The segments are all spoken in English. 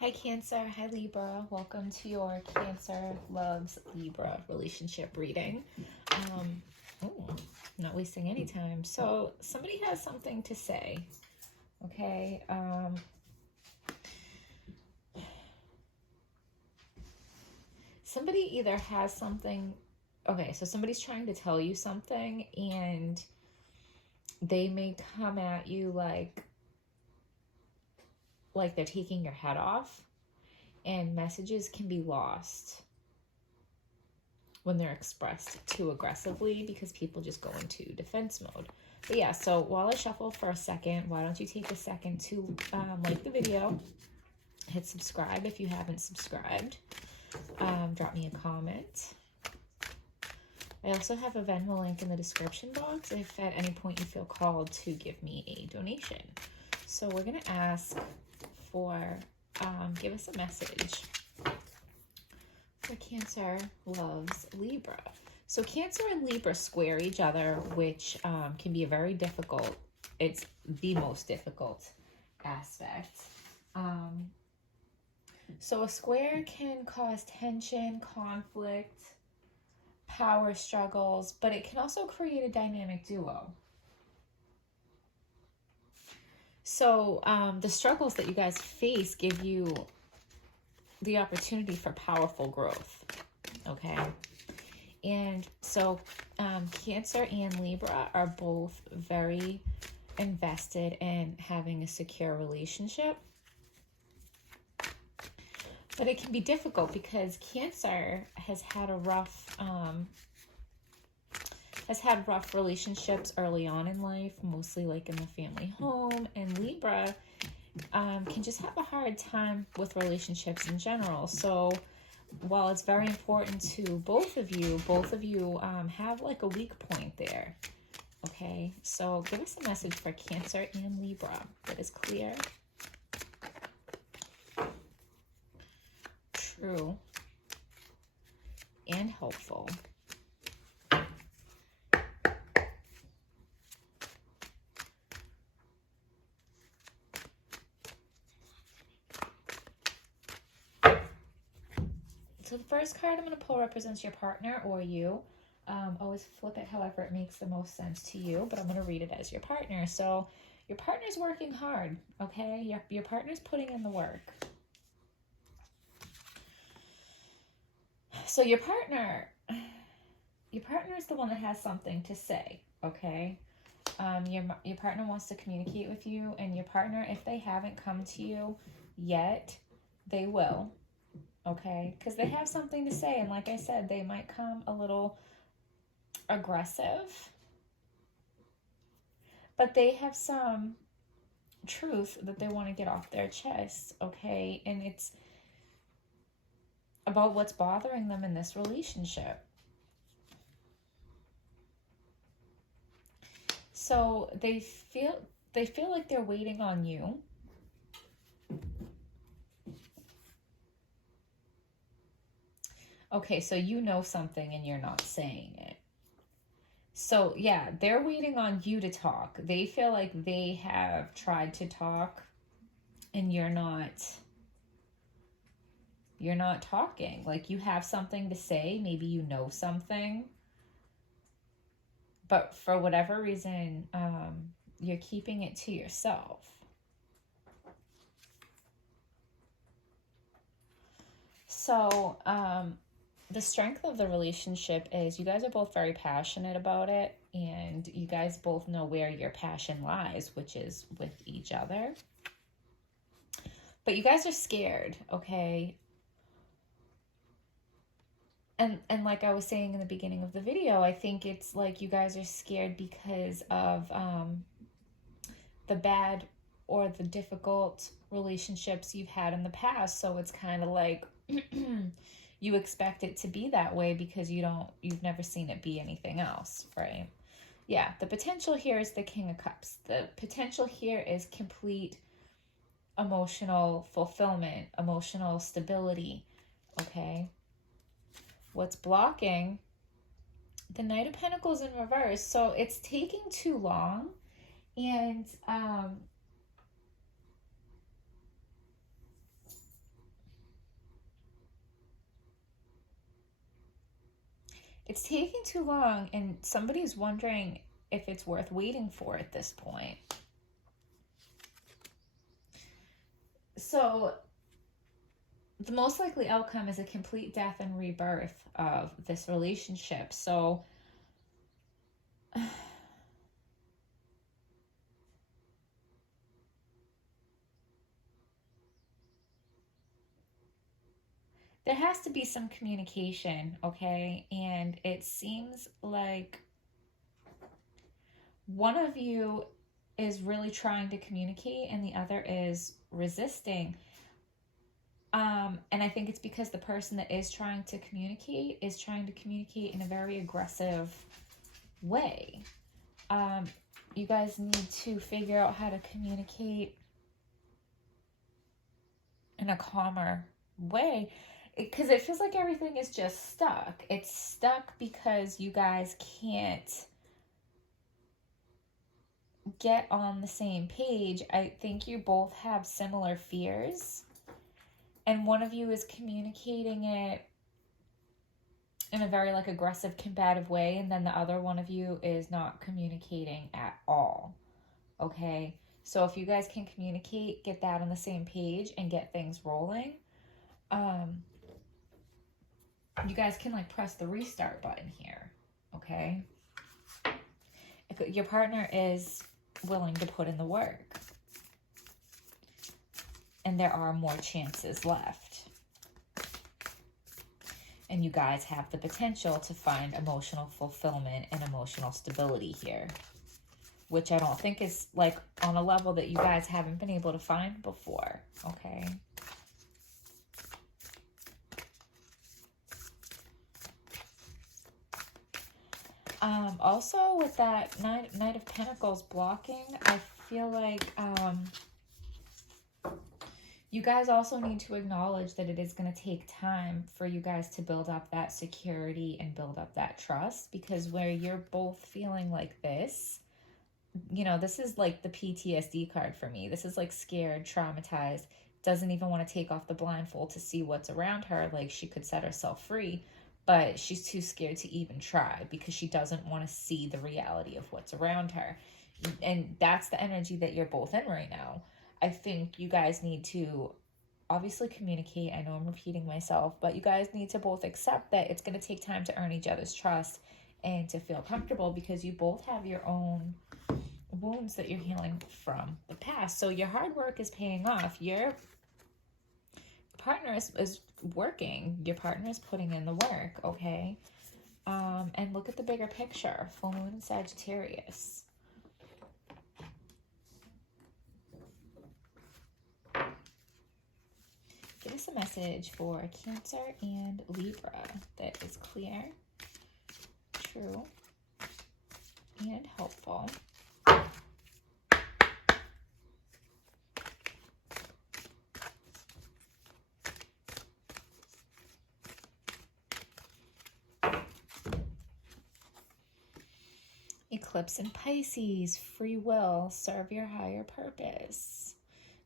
Hi Cancer, hi Libra. Welcome to your Cancer Loves Libra relationship reading. Not wasting any time. So somebody has something to say, okay? Somebody either has something, okay, so somebody's trying to tell you something and they may come at you like they're taking your head off, and messages can be lost when they're expressed too aggressively because people just go into defense mode. But yeah, so while I shuffle for a second, why don't you take a second to like the video, hit subscribe if you haven't subscribed, drop me a comment. I also have a Venmo link in the description box if at any point you feel called to give me a donation. So we're going to ask for, give us a message for Cancer Loves Libra. So Cancer and Libra square each other, which can be a very difficult, it's the most difficult aspect. So a square can cause tension, conflict, power struggles, but it can also create a dynamic duo. So the struggles that you guys face give you the opportunity for powerful growth, okay? And so Cancer and Libra are both very invested in having a secure relationship. But it can be difficult because Cancer has had rough relationships early on in life, mostly like in the family home, and Libra can just have a hard time with relationships in general. So while it's very important to both of you have like a weak point there. Okay, so give us a message for Cancer and Libra that is clear, true, and helpful. So the first card I'm going to pull represents your partner or you. Always flip it however it makes the most sense to you, but I'm going to read it as your partner. So your partner's working hard, okay? Your partner's putting in the work. So your partner is the one that has something to say, okay? Your partner wants to communicate with you, and your partner, if they haven't come to you yet, they will, okay? Because they have something to say, and like I said, they might come a little aggressive, but they have some truth that they want to get off their chest, okay? And it's about what's bothering them in this relationship. So they feel like they're waiting on you. Okay, so you know something and you're not saying it. So yeah, they're waiting on you to talk. They feel like they have tried to talk and you're not talking. Like you have something to say, maybe you know something, but for whatever reason, you're keeping it to yourself. So the strength of the relationship is you guys are both very passionate about it, and you guys both know where your passion lies, which is with each other. But you guys are scared, okay? And like I was saying in the beginning of the video, I think it's like you guys are scared because of the bad or the difficult relationships you've had in the past. So it's kind of like you expect it to be that way because you've never seen it be anything else, right? Yeah, the potential here is the King of Cups. The potential here is complete emotional fulfillment, emotional stability, okay? What's blocking? The Knight of Pentacles in reverse. So it's taking too long, and It's taking too long, and somebody's wondering if it's worth waiting for at this point. So the most likely outcome is a complete death and rebirth of this relationship. So there has to be some communication, okay? And it seems like one of you is really trying to communicate and the other is resisting. And I think it's because the person that is trying to communicate in a very aggressive way. You guys need to figure out how to communicate in a calmer way, because it feels like everything is just stuck. It's stuck because you guys can't get on the same page. I think you both have similar fears, and one of you is communicating it in a very like aggressive, combative way, and then the other one of you is not communicating at all. Okay, so if you guys can communicate, get that on the same page and get things rolling, you guys can like press the restart button here. Okay, if your partner is willing to put in the work, and there are more chances left, and you guys have the potential to find emotional fulfillment and emotional stability here, which I don't think is like on a level that you guys haven't been able to find before. Okay, also with that Knight of Pentacles blocking, I feel like you guys also need to acknowledge that it is going to take time for you guys to build up that security and build up that trust, because where you're both feeling like this, you know, this is like the PTSD card for me. This is like scared, traumatized, doesn't even want to take off the blindfold to see what's around her. Like she could set herself free, but she's too scared to even try because she doesn't want to see the reality of what's around her. And that's the energy that you're both in right now. I think you guys need to obviously communicate. I know I'm repeating myself, but you guys need to both accept that it's going to take time to earn each other's trust and to feel comfortable, because you both have your own wounds that you're healing from the past. So your hard work is paying off. Your partner is working. Your partner is putting in the work, okay? And look at the bigger picture. Full moon in Sagittarius. Give us a message for Cancer and Libra that is clear, true, and helpful. Eclipse in Pisces, free will, serve your higher purpose.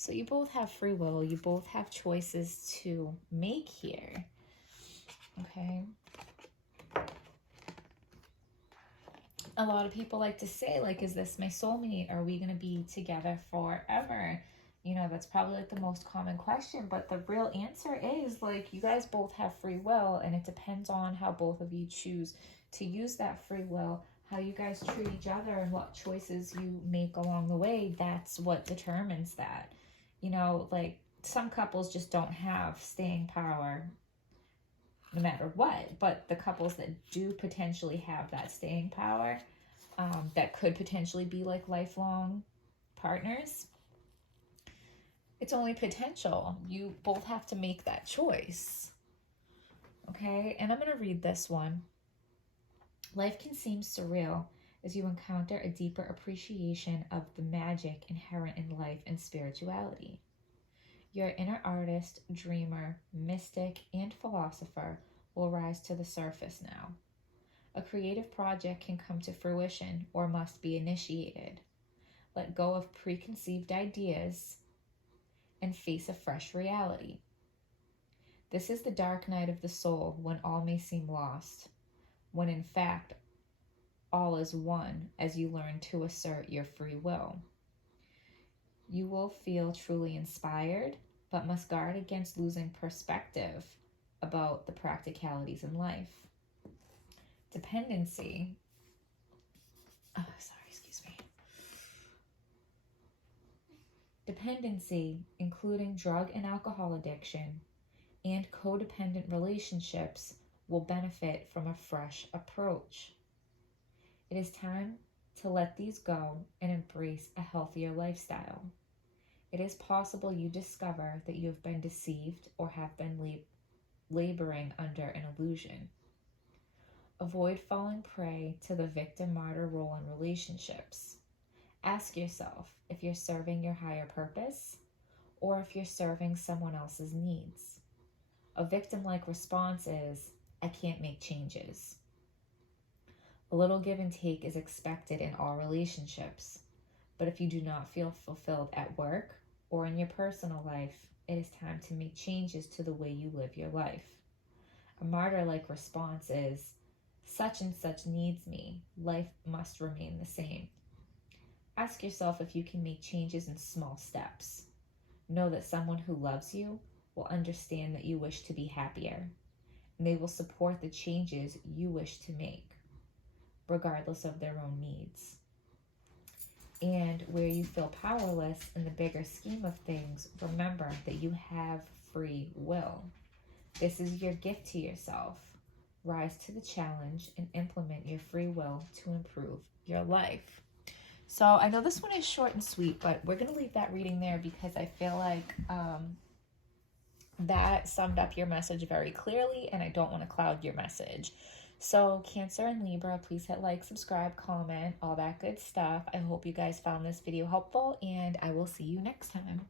So you both have free will. You both have choices to make here. Okay. A lot of people like to say, like, is this my soulmate? Are we going to be together forever? You know, that's probably like the most common question. But the real answer is, like, you guys both have free will. And it depends on how both of you choose to use that free will, how you guys treat each other, and what choices you make along the way. That's what determines that. You know, like some couples just don't have staying power no matter what, but the couples that do potentially have that staying power, that could potentially be like lifelong partners, it's only potential. You both have to make that choice. Okay, and I'm going to read this one. Life can seem surreal as you encounter a deeper appreciation of the magic inherent in life and spirituality. Your inner artist, dreamer, mystic, and philosopher will rise to the surface now. A creative project can come to fruition or must be initiated. Let go of preconceived ideas and face a fresh reality. This is the dark night of the soul when all may seem lost. when in fact all is one as you learn to assert your free will. You will feel truly inspired, but must guard against losing perspective about the practicalities in life. Dependency. Dependency, including drug and alcohol addiction and codependent relationships, will benefit from a fresh approach. It is time to let these go and embrace a healthier lifestyle. It is possible you discover that you have been deceived or have been laboring under an illusion. Avoid falling prey to the victim-martyr role in relationships. Ask yourself if you're serving your higher purpose or if you're serving someone else's needs. A victim-like response is, I can't make changes. A little give and take is expected in all relationships, but if you do not feel fulfilled at work or in your personal life, it is time to make changes to the way you live your life. A martyr-like response is, such and such needs me. Life must remain the same. Ask yourself if you can make changes in small steps. Know that someone who loves you will understand that you wish to be happier, and they will support the changes you wish to make, regardless of their own needs. And where you feel powerless in the bigger scheme of things, remember that you have free will. This is your gift to yourself. Rise to the challenge and implement your free will to improve your life. So I know this one is short and sweet, but we're going to leave that reading there because I feel like that summed up your message very clearly, and I don't want to cloud your message. So Cancer and Libra, please hit like, subscribe, comment, all that good stuff. I hope you guys found this video helpful, and I will see you next time.